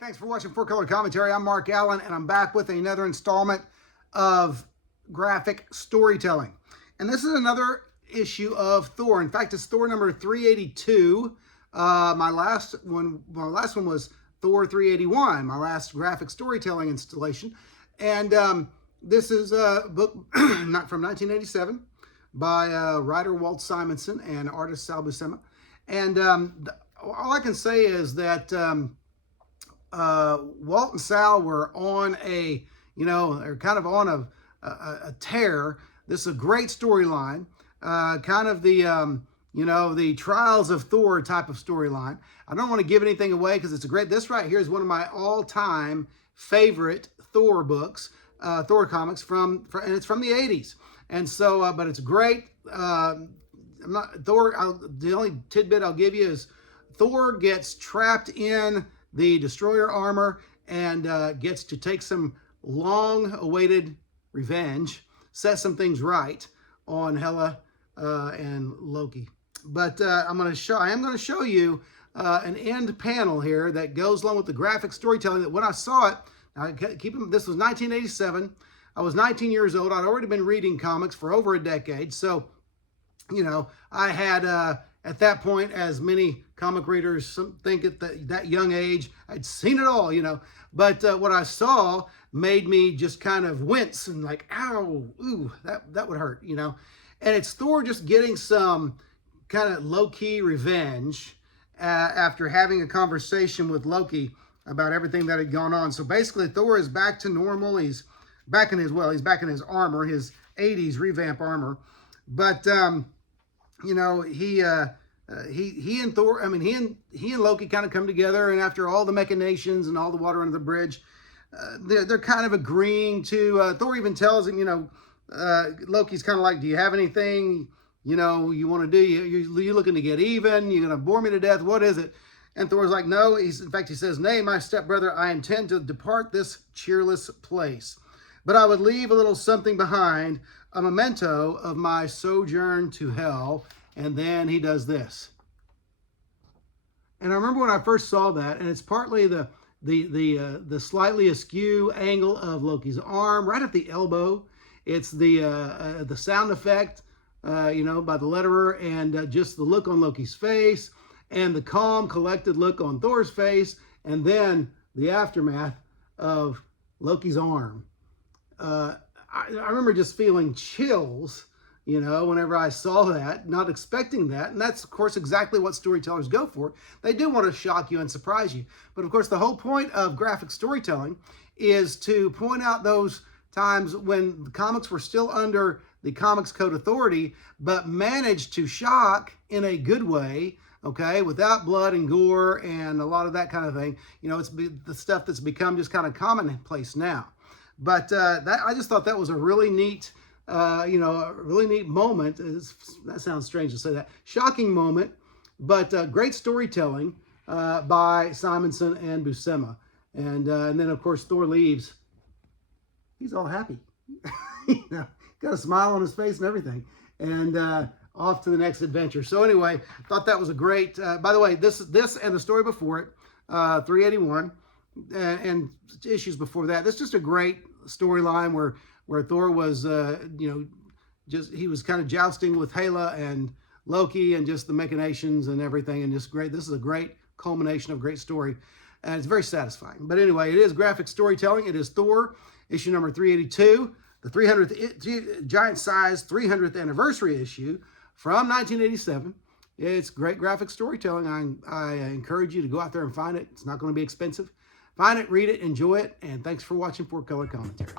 Thanks for watching Four Color Commentary. I'm Mark Allen, and I'm back with another installment of graphic storytelling. And this is another issue of Thor. In fact, it's Thor number 382. My last one was Thor 381, my last graphic storytelling installation. And this is a book not from 1987 by writer Walt Simonson and artist Sal Buscema. And all I can say is that Walt and Sal were on they're kind of on a tear. This is a great storyline, kind of the, the Trials of Thor type of storyline. I don't want to give anything away because it's a great, this right here is one of my all-time favorite Thor books, Thor comics and it's from the 80s. And so, but it's great. The only tidbit I'll give you is Thor gets trapped in the destroyer armor and gets to take some long-awaited revenge, set some things right on Hela and Loki. But I am going to show you an end panel here that goes along with the graphic storytelling that when I saw it, this was 1987. I was 19 years old. I'd already been reading comics for over a decade. So, I had, at that point, as many comic readers think at that young age, I'd seen it all, But what I saw made me just kind of wince and like, ow, ooh, that would hurt, And it's Thor just getting some kind of low-key revenge after having a conversation with Loki about everything that had gone on. So basically, Thor is back to normal. He's back in his armor, his 80s revamp armor. But, he and Thor, he and Loki kind of come together, and after all the machinations and all the water under the bridge, they're kind of agreeing to, Thor even tells him, Loki's kind of like, do you have anything, you want to do? You looking to get even? You're going to bore me to death? What is it? And Thor's like, no. In fact, he says, nay, my stepbrother, I intend to depart this cheerless place. But I would leave a little something behind, a memento of my sojourn to hell. And then he does this. And I remember when I first saw that, and it's partly the slightly askew angle of Loki's arm, right at the elbow. It's the sound effect, by the letterer, and just the look on Loki's face, and the calm, collected look on Thor's face, and then the aftermath of Loki's arm. I remember just feeling chills, whenever I saw that, not expecting that. And that's, of course, exactly what storytellers go for. They do want to shock you and surprise you. But, of course, the whole point of graphic storytelling is to point out those times when the comics were still under the Comics Code Authority, but managed to shock in a good way, okay, without blood and gore and a lot of that kind of thing. It's the stuff that's become just kind of commonplace now. But I just thought that was a really neat, a really neat moment. That sounds strange to say that. Shocking moment, but great storytelling by Simonson and Buscema. And then, of course, Thor leaves. He's all happy. Got a smile on his face and everything. And off to the next adventure. So anyway, thought that was a great, by the way, this and the story before it, 381, and issues before that. This is just a great storyline where Thor was, he was kind of jousting with Hela and Loki and just the machinations and everything, and just great. This is a great culmination of great story, and it's very satisfying. But anyway, it is graphic storytelling. It is Thor, issue number 382, the 300th, giant size 300th anniversary issue from 1987. It's great graphic storytelling. I encourage you to go out there and find it. It's not going to be expensive. Find it, read it, enjoy it, and thanks for watching Four Color Commentary.